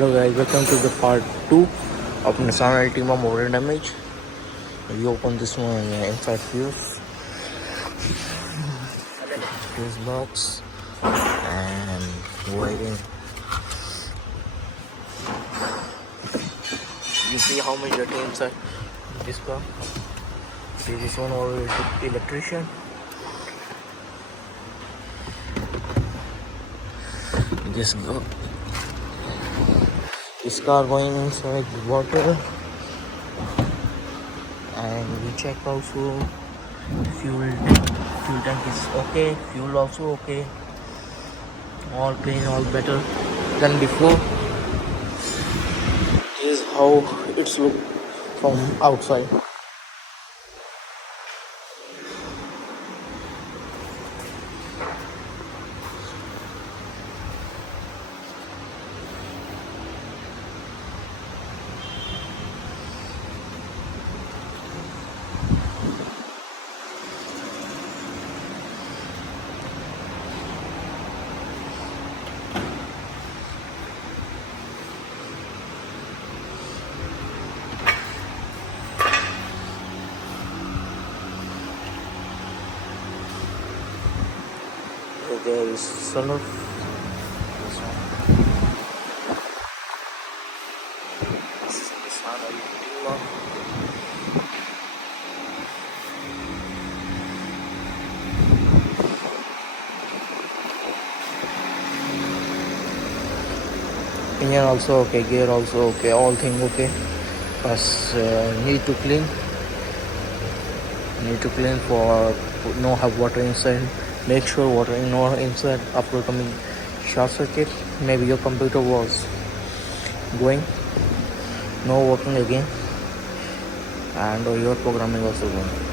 Hello guys, welcome to the part 2 of Nissan Altima motor damage. We open this one inside fuse box and waiting. You see how much dirty inside this car. See this one already took electrician. This car going inside the water, and we check also fuel tank is okay, fuel also okay, all clean, all better than before. This is how it's look from outside. There is sunroof. This is Nissan Altima. Engine also okay, gear also okay, all thing okay. But need to clean. For no have water inside. Make sure water no inside after coming short circuit. Maybe your computer was going, no working again, and your programming also going.